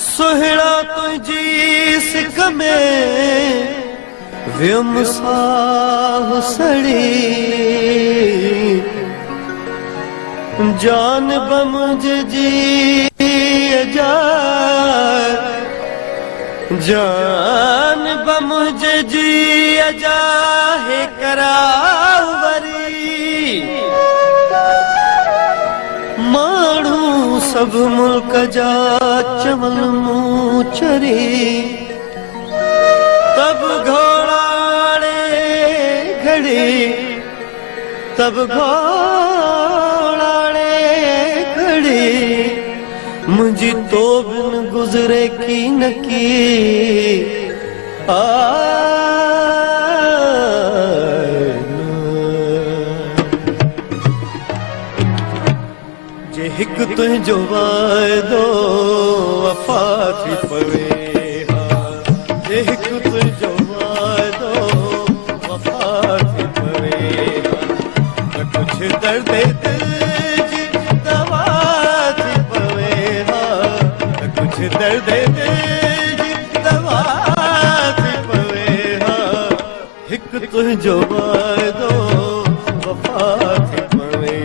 सुहिणा तुझी सिक में वियुम साह सड़ी जान बमुझ जी जान बमुझ जी अजा है करावरी माण्हू सब मुल्क जा चवल मुँह चरी तब घोड़ाड़े घड़ी तब घोड़ाड़े घड़ी मुझी तो बिन गुजरे की न की जे हिक तुझो वायदो वफा थी पवे जे हिक तुझो वायदो वफा थी पवे न कुछ दर्द दिल जी दवा थी पवे न कुछ दर्द दिल जी दवा थी पवे हिक तुझो वायदो वफा थी पवे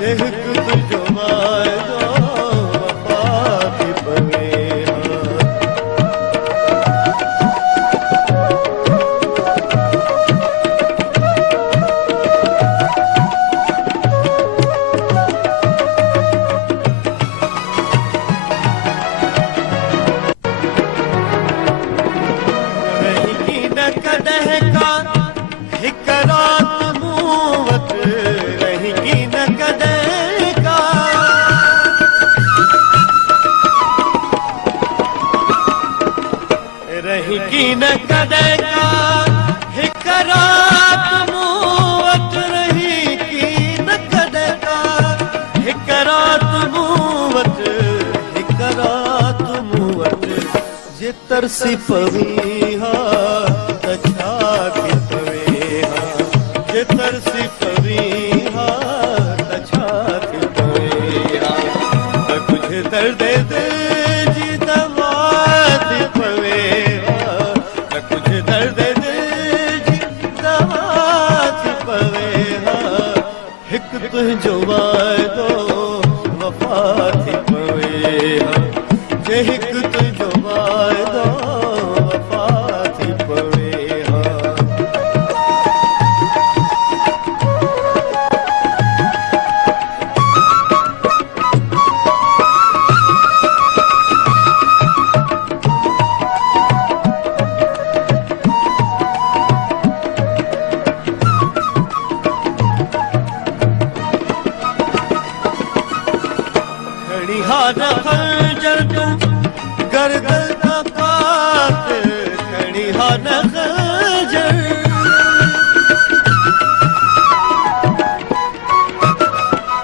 जे हिक तुझो वायदो वफा थी पवे रही न कदे का हिक रात मूं वट रही की न कदे का हिक रात मूं वट हिक रात मूं वट जे तरसी पवी हा त छा थी पवे हा जे तरसी पवी हा त छा थी पवे हा न कुछ दर्द दिल जी दवा थी पवे तुझो वायदो वफा थी पवे जे हिक तुझो वायदो वफा थी पवे खड़ी खंजर तुम गर्दन का काट खड़ी खंजर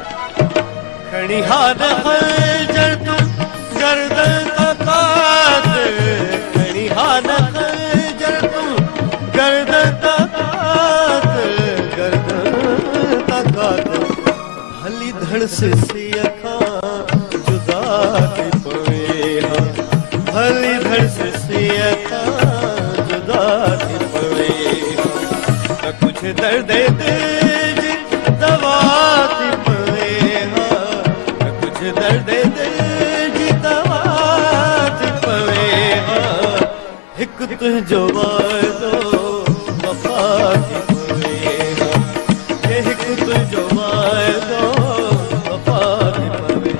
खड़ी खंजर तुम गर्दन का काट खड़ी खंजर तुम गर्दन का काट गर्दन का काट हली धड़ से सिया हली धड़ से सिया जुदा थी पवे न कुछ दर्द दिल जी दवा थी पवे न कुछ दर्द दिल जी दवा थी पवे हिक तुझो वायदो वफा थी पवे जे हिक तुझो वायदो वफा थी पवे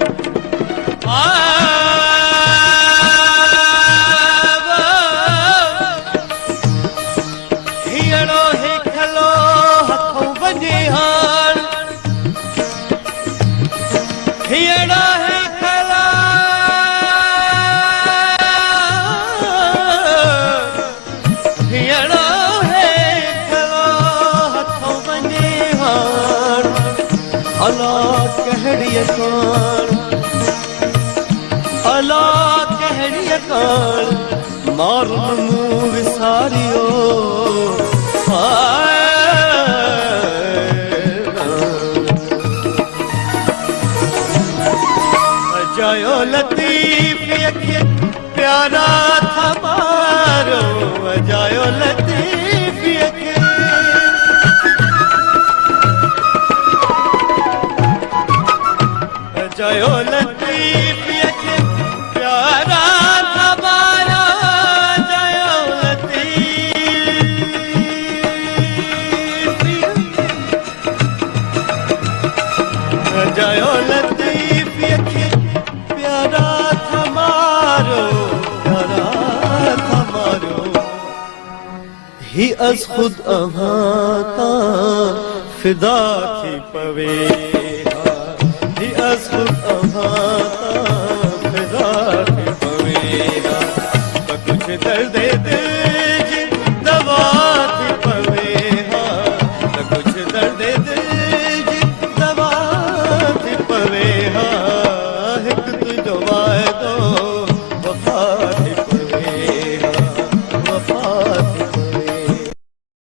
अला कहड़िया कान मारून मूं विसारियो चयो लतीफ़ खे प्यारा थमारा चयो लतीफ़ खे प्यारा थमारो ही अज़ ख़ुद अव्हां तां फिदा थी पवे ही अज़ ख़ुद